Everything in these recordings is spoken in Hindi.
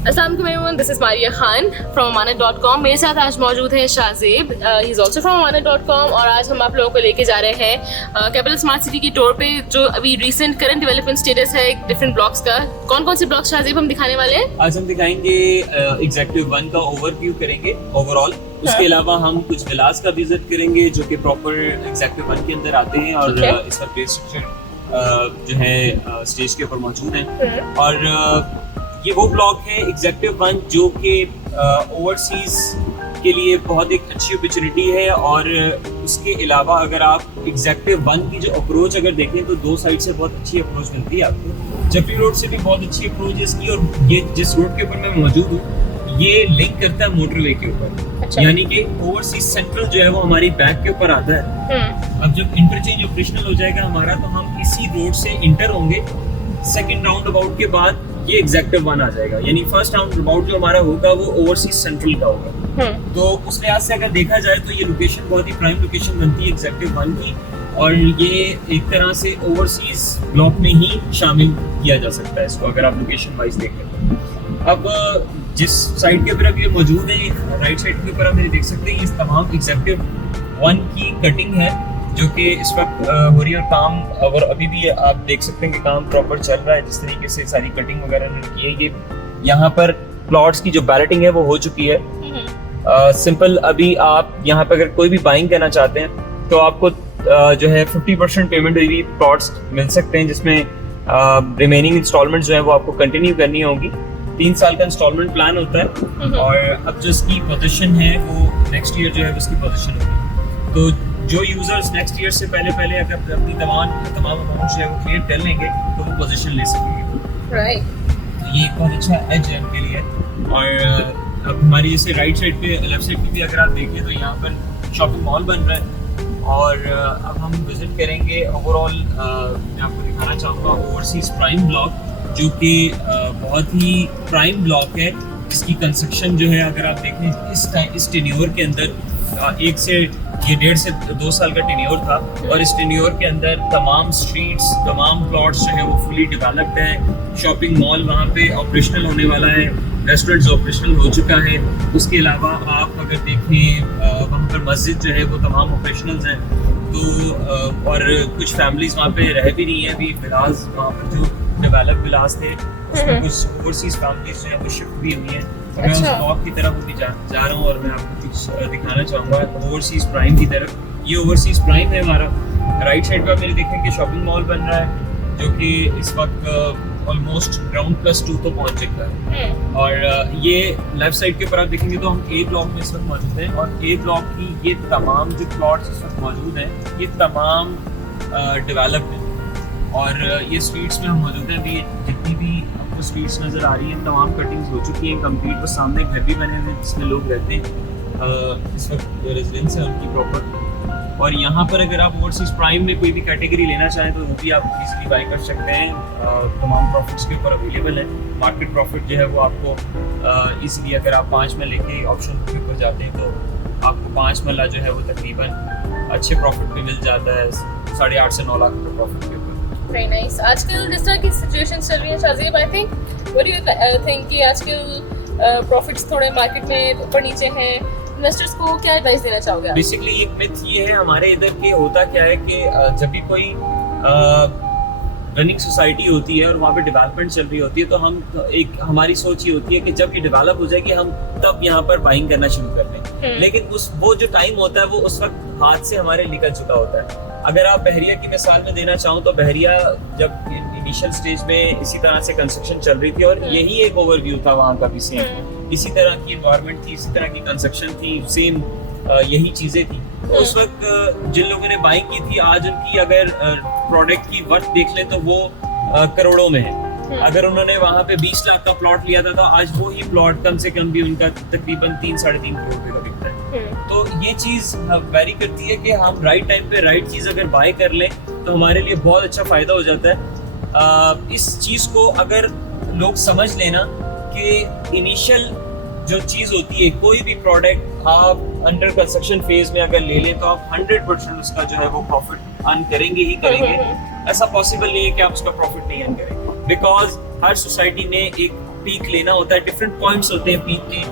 अस्सलाम वालेकुम everyone, this is Maria Khan from अमानत.com। मेरे साथ आज मौजूद हैं Shahzeb, he is also from अमानत.com। और आज हम आप लोगों को लेके जा रहे हैं कैपिटल स्मार्ट सिटी की टूर पे, जो अभी रिसेंट करंट डेवलपमेंट स्टेटस है डिफरेंट ब्लॉक्स का। कौन कौन से ब्लॉक्स शाहजेब हम दिखाने वाले हैं? आज हम दिखाएंगे एग्जीक्यूटिव 1 का ओवरव्यू करेंगे ओवरऑल। उसके अलावा हम कुछ विलास का विजिट करेंगे जो कि प्रॉपर एग्जीक्यूटिव 1 के अंदर आते हैं और इस पर प्ले स्ट्रक्चर जो है स्टेज के ऊपर मौजूद हैं। और ये वो ब्लॉक है एग्जीक्यूटिव 1 जो कि ओवरसीज के लिए बहुत एक अच्छी अपॉर्चुनिटी है। और उसके अलावा अगर आप एग्जीक्यूटिव 1 की जो अप्रोच अगर देखें तो दो साइड से बहुत अच्छी अप्रोच मिलती है आपको। जफरी रोड से भी बहुत अच्छी अप्रोच है इसकी, और ये जिस रोड के ऊपर मैं मौजूद हूँ ये लिंक करता है मोटरवे के ऊपर। अच्छा। यानी कि ओवरसीज सेंट्रल जो है वो हमारी बैक के ऊपर आता है। अब जब इंटरचेंज ऑपरेशनल हो जाएगा हमारा तो हम इसी रोड से इंटर होंगे। सेकंड राउंड अबाउट के बाद ये एग्जीक्यूटिव 1 आ जाएगा, यानी फर्स्ट राउंड अबाउट जो हमारा होगा वो ओवरसीज सेंट्रल का होगा। तो उस लिहाज से अगर देखा जाए तो ये लोकेशन बहुत ही प्राइम लोकेशन बनती है एग्जीक्यूटिव 1 की, और ये एक तरह से ओवरसीज ब्लॉक में ही शामिल किया जा सकता है इसको अगर आप लोकेशन वाइज देखें। अब जिस साइड के ऊपर अब ये मौजूद है, राइट साइड के ऊपर आप देख सकते हैं, इस तमाम एग्जीक्यूटिव 1 की कटिंग है जो कि इस वक्त हो रही है। और काम और अभी भी आप देख सकते हैं कि काम प्रॉपर चल रहा है। जिस तरीके से सारी कटिंग वगैरह उन्होंने की है, ये यहाँ पर प्लॉट्स की जो बैलेटिंग है वो हो चुकी है। सिंपल अभी आप यहाँ पर अगर कोई भी बाइंग करना चाहते हैं तो आपको जो है 50% पेमेंट हुई प्लॉट्स मिल सकते हैं, जिसमें रिमेनिंग इंस्टॉलमेंट जो है वो आपको कंटिन्यू करनी होगी। 3 साल का इंस्टॉलमेंट प्लान होता है। और अब जो इसकी पोजीशन है वो नेक्स्ट ईयर जो है उसकी पोजीशन होगी। तो जो यूजर्स नेक्स्ट ईयर से पहले अगर अपनी तमाम अमाउंट जो है वो क्लियर कर लेंगे तो वो पोजीशन ले सकेंगे। राइट। तो ये एक बहुत अच्छा एज है उनके लिए। और अब हमारी जैसे राइट साइड पे लेफ्ट साइड पे भी अगर आप देखें तो यहाँ पर शॉपिंग मॉल बन रहा है। और अब हम विजिट करेंगे ओवरऑल। मैं आपको दिखाना चाहूँगा ओवरसीज प्राइम ब्लॉक जो कि बहुत ही प्राइम ब्लॉक है, जिसकी कंस्ट्रक्शन जो है अगर आप देखें इस टेन्योर के अंदर एक से ये 1.5 से 2 साल का टेन्योर था। और इस टेन्योर के अंदर तमाम स्ट्रीट्स तमाम प्लॉट्स जो है वो फुली डेवलप्ड है। शॉपिंग मॉल वहाँ पे ऑपरेशनल होने वाला है, रेस्टोरेंट्स ऑपरेशनल हो चुका है। उसके अलावा आप अगर देखें वहाँ पर मस्जिद जो है वो तमाम ऑपरेशनल्स हैं। तो और कुछ फैमिलीज वहाँ पे रह भी रही हैं अभी। विलास वहाँ पर जो डेवलप विलास थे उसमें कुछ ओवरसीज फैमिलीज जो है वो शिफ्ट भी हुई हैं। तो मैं उस ब्लॉक की तरफ भी जा रहा हूँ और मैं आपको कुछ दिखाना चाहूँगा ओवरसीज प्राइम की तरफ। ये ओवरसीज प्राइम है हमारा। राइट साइड पर मेरे देखें कि शॉपिंग मॉल बन रहा है जो कि इस वक्त ऑलमोस्ट ग्राउंड +2 तो पहुँच चुका है। और ये लेफ्ट साइड के ऊपर आप देखेंगे तो हम ए ब्लॉक में इस वक्त मौजूद हैं। और ए ब्लॉक की ये तमाम जो प्लॉट्स इस वक्त मौजूद हैं ये तमाम डेवलप्ड हैं। और ये स्ट्रीट्स में हम मौजूद हैं। अभी जितनी भी आपको स्ट्रीट्स नज़र आ रही हैं तमाम कटिंग्स हो चुकी हैं कंप्लीट। वो सामने घर भी बने हुए हैं जिसमें लोग रहते हैं। इस वक्त जो रेजिडेंस है उनकी प्रॉपर। और यहाँ पर अगर आप ओवरसीज प्राइम में कोई भी कैटेगरी लेना चाहें तो वो भी आप इजीली बाई कर सकते हैं। तमाम प्रॉफिट्स के ऊपर अवेलेबल है। मार्केट प्रॉफिट जो है वो आपको इजीली अगर आप 5 में लेके ऑप्शन के ऊपर जाते हैं तो आपको 5 मल्ला जो है वो तकरीबन अच्छे प्रॉफिट में मिल जाता है। 8.5 से 9 लाख रुपये प्रॉफिट के ऊपर। Very nice. आजकल जिस तरह की सिचुएशन चल रही है Shahzeb, I think what do you think कि आजकल प्रॉफिट्स थोड़े मार्केट में ऊपर नीचे हैं, इन्वेस्टर्स को क्या एडवाइस देना चाहोगे? बेसिकली एक मिथ ये है हमारे इधर के, होता क्या है कि जब भी कोई रनिंग सोसाइटी होती है और वहाँ पे डेवलपमेंट चल रही होती है तो हम एक हमारी सोच ये होती है कि जब ये डेवलप हो जाएगी हम तब यहाँ पर बाइंग करना शुरू कर लें। लेकिन वो जो टाइम होता है वो उस वक्त हाथ से हमारे निकल चुका होता है। अगर आप बहरिया की मिसाल में देना चाहूँ तो बहरिया जब इनिशियल स्टेज में इसी तरह से कंस्ट्रक्शन चल रही थी और यही एक ओवरव्यू था वहाँ का भी सेम इसी तरह की इन्वायरमेंट थी, इसी तरह की कंस्ट्रक्शन थी, सेम यही चीजें थी। तो उस वक्त जिन लोगों ने बाइंग की थी आज उनकी अगर प्रोडक्ट की वर्थ देख ले तो वो करोड़ों में है। अगर उन्होंने वहाँ पे 20 लाख का प्लॉट लिया था तो आज वो ही प्लॉट कम से कम भी उनका तकरीबन 3-3.5 करोड़ रुपए का बिकता है। तो ये चीज वेरी करती है कि हम राइट टाइम पे राइट चीज अगर बाय कर लें तो हमारे लिए बहुत अच्छा फायदा हो जाता है। इस चीज को अगर लोग समझ लेना कि इनिशियल जो चीज होती है कोई भी प्रोडक्ट आप अंडर कंस्ट्रक्शन फेज में अगर ले लें तो आप 100% उसका जो है वो प्रॉफिट अर्न करेंगे ही करेंगे। ऐसा पॉसिबल नहीं है कि आप उसका प्रॉफिट नहीं अर्न करेंगे, बिकॉज हर सोसाइटी ने एक पीक लेना होता है, डिफरेंट पॉइंट्स होते हैं पीक के,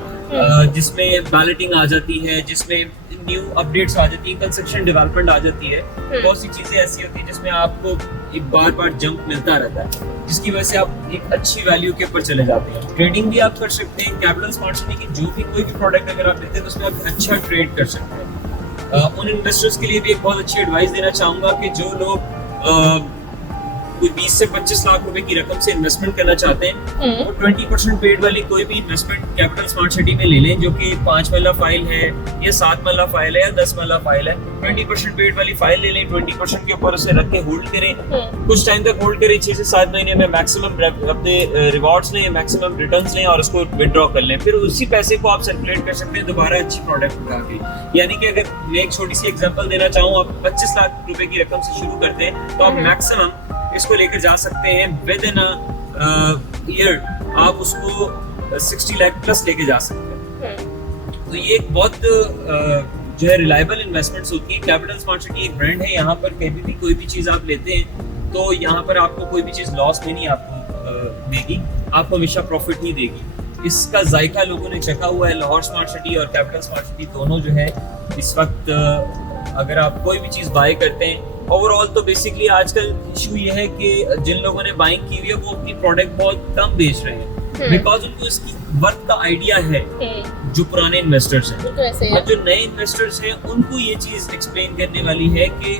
जिसमें बैलेटिंग आ जाती है, जिसमें न्यू अपडेट्स आ जाती है, कंस्ट्रक्शन डेवलपमेंट आ जाती है, बहुत सी चीजें ऐसी होती है जिसमें आपको एक बार जंप मिलता रहता है, जिसकी वजह से आप एक अच्छी वैल्यू के ऊपर चले जाते हैं। ट्रेडिंग भी आप कर सकते हैं, कैपिटल स्मार्ट सिटी की जो भी कोई भी प्रोडक्ट अगर आप लेते हैं तो उसमें आप अच्छा ट्रेड कर सकते हैं। उन इन्वेस्टर्स के लिए भी एक बहुत अच्छी एडवाइस देना चाहूँगा कि जो लोग कोई 20 से 25 लाख रुपए की रकम से इन्वेस्टमेंट करना चाहते हैं वो 20% पेड वाली कोई भी इन्वेस्टमेंट कैपिटल स्मार्ट सिटी में ले लें, जो कि 5 मरला फाइल है या 7 मरला फाइल है या 10 मरला फाइल है। 20% पेड वाली फाइल ले लें, 20% के ऊपर उसे रख के होल्ड करें, कुछ टाइम तक होल्ड करें, 6 से 7 महीने में मैक्सिमम अपने रिवॉर्ड्स लें, मैक्सिमम रिटर्न्स लें और उसको विड्रॉ कर लें। फिर उसी पैसे को आप सर्कुलेट कर सकते हैं दोबारा अच्छी प्रोडक्ट उठा के। यानी कि अगर मैं एक छोटी सी एग्जांपल देना चाहूँ, आप 25 लाख रुपए की रकम से शुरू करते हैं तो आप मैक्सिमम इसको लेकर जा सकते हैं विद इन ईयर, आप उसको 60 लाख प्लस लेके जा सकते हैं। तो ये एक बहुत जो है रिलायबल इन्वेस्टमेंट्स होती है। कैपिटल स्मार्ट सिटी एक ब्रांड है, यहाँ पर कभी भी कोई भी चीज़ आप लेते हैं तो यहाँ पर आपको कोई भी चीज़ लॉस में नहीं आपको देगी, आपको हमेशा प्रॉफिट ही देगी। इसका जायका लोगों ने चखा हुआ है। लाहौर स्मार्ट सिटी और कैपिटल स्मार्ट सिटी दोनों जो है इस वक्त अगर आप कोई भी चीज़ बाय करते हैं, ओवरऑल तो बेसिकली आजकल इशू ये है कि जिन लोगों ने बाइंग की हुई है वो अपनी प्रोडक्ट बहुत कम बेच रहे हैं बिकॉज उनको इसकी वर्थ का आइडिया है। जो पुराने इन्वेस्टर्स हैं और जो नए इन्वेस्टर्स हैं उनको ये चीज़ एक्सप्लेन करने वाली है कि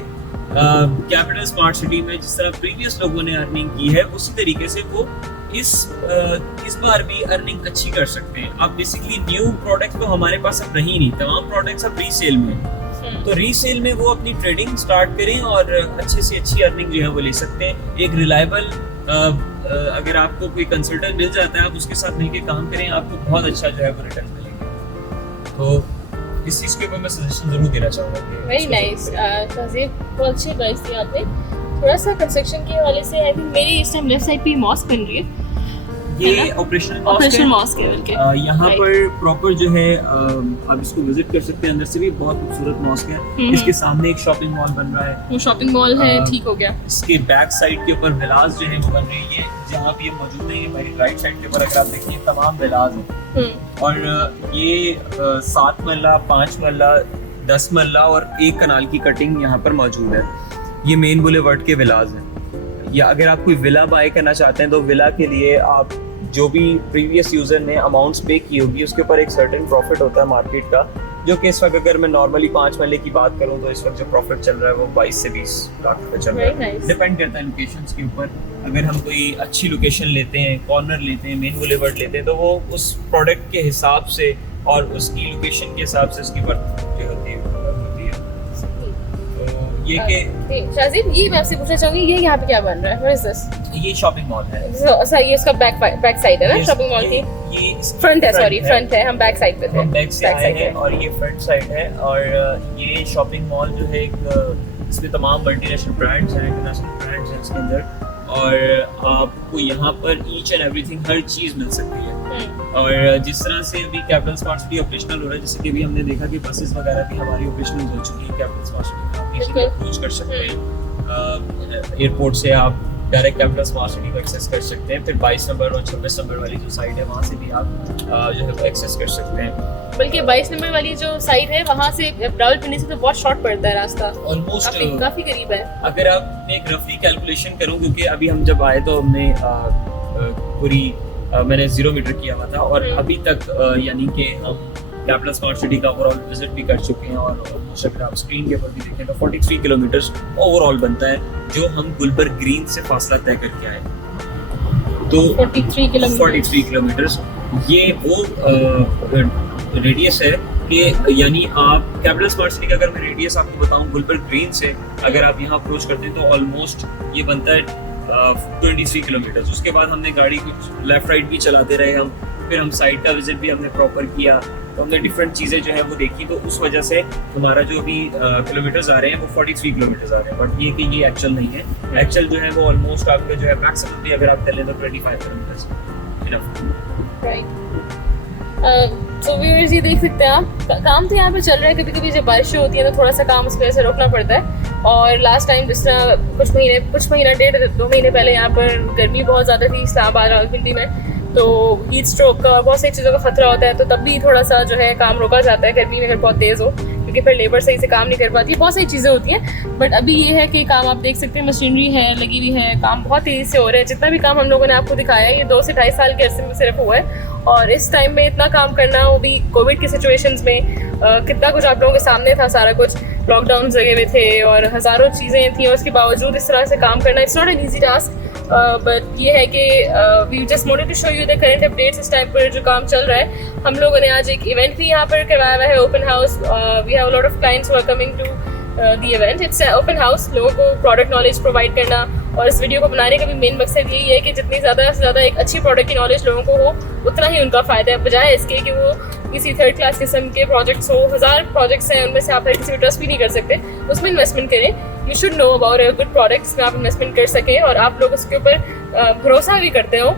कैपिटल स्मार्ट सिटी में जिस तरह प्रीवियस लोगों ने अर्निंग की है उसी तरीके से वो इस बार भी अर्निंग अच्छी कर सकते हैं। अब बेसिकली न्यू प्रोडक्ट तो हमारे पास अब रही नहीं, तमाम प्रोडक्ट्स अब रीसेल में, तो रीसेल में वो अपनी ट्रेडिंग स्टार्ट करें और अच्छे से अच्छी अर्निंग जो है वो ले सकते हैं। एक रिलायबल अगर आपको कोई कंसल्टेंट मिल जाता है आप उसके साथ मिलकर काम करें, आपको बहुत अच्छा जो है वो रिटर्न मिलेगा। तो इस चीज़ के ऊपर मैं सजेशन जरूर देना चाहूँगा। वेरी नाइस शाहज़ेब, बहुत अच्छी एडवाइस दी आपने। थोड़ा सा कंस्ट्रक्शन के हवाले से आई थिंक मेरी इस टाइम लेफ्ट साइड पे मॉस्क बन रही है, ये ऑपरेशनल मॉस्क है। यहाँ पर प्रॉपर जो है आप इसको विजिट कर सकते हैं, अंदर से भी बहुत खूबसूरत मॉस्क है। इसके सामने एक शॉपिंग मॉल बन रहा है, वो शॉपिंग मॉल है, ठीक हो गया। इसके बैक साइड के ऊपर विलास जो है वो बन रही है, जहाँ पे ये मौजूद है। हमारी राइट साइड के ऊपर अगर आप देखिए तमाम विलास हैं और ये 7 मरला, 5 मरला, 10 मरला और 1 कनाल की कटिंग यहाँ पर मौजूद है। ये मेन बुलेवर्ड के विलास हैं। या अगर आप कोई विला बाय करना चाहते हैं तो विला के लिए आप जो भी प्रीवियस यूजर ने अमाउंट्स पे की होगी उसके ऊपर एक सर्टेन प्रॉफिट होता है मार्केट का, जो कि इस वक्त अगर मैं नॉर्मली 5 मरले की बात करूं तो इस वक्त जो प्रॉफिट चल रहा है वो 22 से 20 लाख रुपए चल रहा है। डिपेंड करता है लोकेशंस के ऊपर। अगर हम कोई अच्छी लोकेशन लेते हैं, कॉर्नर लेते हैं, मेन बुलेवर्ड लेते हैं तो वो उस प्रोडक्ट के हिसाब से और उसकी लोकेशन के हिसाब से उसकी वर्थ जो होती है। ये के शाहज़ेब, ये मैं आपसे पूछना चाहूंगी, ये यहाँ पे क्या बन रहा है? What is this? ये शॉपिंग मॉल है। सर ये इसका बैक साइड है ना शॉपिंग मॉल की? ये फ्रंट है, सॉरी फ्रंट है, हम बैक साइड पे थे। हम बैक से आए हैं और ये फ्रंट साइड है। और ये शॉपिंग मॉल जो है एक इसमें तमाम मल्टीनेशनल ब्रांड्स हैं, इंटरनेशनल ब्रांड्स हैं इसके अंदर, और आपको यहाँ पर ईच एंड एवरीथिंग हर चीज़ मिल सकती है। और जिस तरह से अभी कैपिटल स्मार्ट सिटी ऑपरेशनल हो रहा है, जैसे कि अभी हमने देखा कि बसेस वगैरह भी हमारी ऑपरेशनल हो चुकी है कैपिटल स्मार्ट सिटी में, अप्रोच कर सकते हैं। एयरपोर्ट से आप डायरेक्ट कैपिटल स्मार्ट सिटी को एक्सेस कर सकते हैं। फिर 22 नंबर और 26 नंबर वाली जो साइड है वहाँ से भी आप जो है वो एक्सेस कर सकते हैं। बल्कि 22 नंबर वाली जो साइड है वहाँ से रावलपिंडी से तो बहुत शॉर्ट पड़ता है रास्ता, ऑलमोस्ट काफी करीब है। अगर आप एक रफली कैलकुलेशन करूँ, क्योंकि अभी हम जब आए तो हमने पूरी मैंने 0 मीटर किया हुआ था और अभी तक यानी कि हम कैपिटल स्मार्ट सिटी का ओवरऑल विजिट भी कर चुके हैं और अगर आप स्क्रीन के ऊपर भी देखें तो 43 किलोमीटर ओवरऑल बनता है जो हम गुलबर्ग ग्रीन से फासला तय करके आए। तो 43 किलोमीटर ये वो रेडियस है कि यानी आप कैपिटल स्मार्ट सिटी का अगर मैं रेडियस आपको बताऊं गुलबर्ग ग्रीन से अगर आप यहाँ अप्रोच करते हैं तो ऑलमोस्ट ये बनता है 23 किलोमीटर। उसके बाद हमने गाड़ी कुछ लेफ्ट राइट भी चलाते रहे हम, फिर हम साइड का विजिट भी हमने प्रॉपर किया, तो हमने डिफरेंट चीज़ें जो है वो देखी, तो उस वजह से हमारा जो भी किलोमीटर्स आ रहे हैं वो 43 किलोमीटर्स आ रहे हैं। बट ये कि ये एक्चुअल नहीं है, एक्चुअल जो है वो ऑलमोस्ट आपका जो है मैक्सिमम भी अगर आप कर लें तो 25 kilometres enough. Right. So viewers ये देख सकते हैं आप, काम तो यहाँ पे चल रहा है। कभी कभी जब बारिशें होती हैं तो थोड़ा सा काम उस वजह से रोकना पड़ता है। और लास्ट टाइम जिस तरह कुछ महीना 1.5-2 महीने पहले यहाँ पर गर्मी बहुत ज़्यादा थी इस्लामाबाद रावलपिंडी में, तो हीट स्ट्रोक का बहुत सारी चीज़ों का खतरा होता है, तो तब भी थोड़ा सा जो है काम रोका जाता है गर्मी में अगर बहुत तेज़ हो, क्योंकि फिर लेबर सही से काम नहीं कर पाती है। बहुत सारी चीज़ें होती हैं, बट अभी ये है कि काम आप देख सकते हैं, मशीनरी है लगी हुई है, काम बहुत तेज़ी से हो रहा है। जितना भी काम हम लोगों ने आपको दिखाया है ये 2 से 2.5 साल के अरसे में सिर्फ हुआ है, और इस टाइम में इतना काम करना, वो भी कोविड की सिचुएशंस में, कितना कुछ आप लोगों के सामने था, सारा कुछ लॉकडाउन लगे हुए थे और हज़ारों चीज़ें थी, और उसके बावजूद इस तरह से काम करना, it's not an easy task. But ये है कि we just wanted to show you the current updates. इस टाइम पर जो काम चल रहा है, हम लोगों ने आज एक इवेंट भी यहाँ पर करवाया हुआ है, open house. We have a lot of clients who are coming to the event. It's open house, लोगों को प्रोडक्ट नॉलेज प्रोवाइड करना, और इस वीडियो को बनाने का भी मेन मकसद यही है कि जितनी ज़्यादा से ज़्यादा एक अच्छी प्रोडक्ट की नॉलेज लोगों को हो, उतना ही उनका फ़ायदा है, बजाय इसके कि वो किसी थर्ड क्लास किस्म के प्रोजेक्ट्स हो। 1000 प्रोजेक्ट्स हैं, उनमें से आप हर किसी पर ट्रस्ट भी नहीं कर सकते, उसमें इन्वेस्टमेंट करें। You should know about a good products में आप इन्वेस्टमेंट कर सकें और आप लोग उसके ऊपर भरोसा भी करते हो,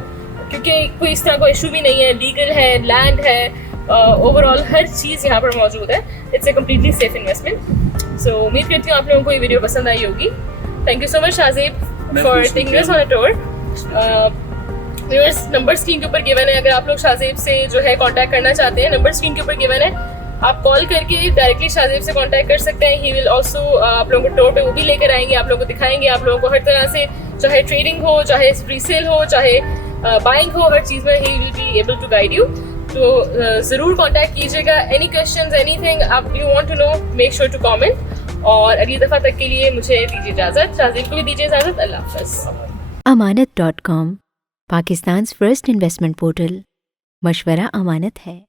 क्योंकि कोई इस तरह का इशू भी नहीं है, लीगल है, लैंड है, ओवरऑल हर चीज़ यहाँ पर मौजूद है। It's a completely safe investment. So उम्मीद करती हूँ आप लोगों को ये वीडियो पसंद आई होगी। Thank you so much Shahzeb for taking us on a tour. Viewers, number screen के ऊपर गिवन है, अगर आप लोग शाज़ेब से जो है कांटेक्ट करना चाहते हैं, नंबर स्क्रीन के ऊपर गिवन है, आप कॉल करके डायरेक्टली शाज़ेब से कांटेक्ट कर सकते हैं। ही विल ऑल्सो आप लोगों को टूर पे वो भी लेकर आएंगे, आप लोगों को दिखाएंगे, आप लोगों को हर तरह से, चाहे ट्रेडिंग हो, चाहे रीसेल हो, चाहे बाइंग हो, हर चीज़ में ही will be able to guide you. तो ज़रूर कांटेक्ट कीजिएगा। एनी क्वेश्चंस, एनीथिंग आप you want to know, make sure to comment. और अगली दफ़ा तक के लिए मुझे दीजिए इजाज़त, शाज़ेब को भी दीजिए इजाज़त। अल्लाह हाफ़िज़। अमानत.com, पाकिस्तान फर्स्ट इन्वेस्टमेंट पोर्टल। मशवरा अमानत है।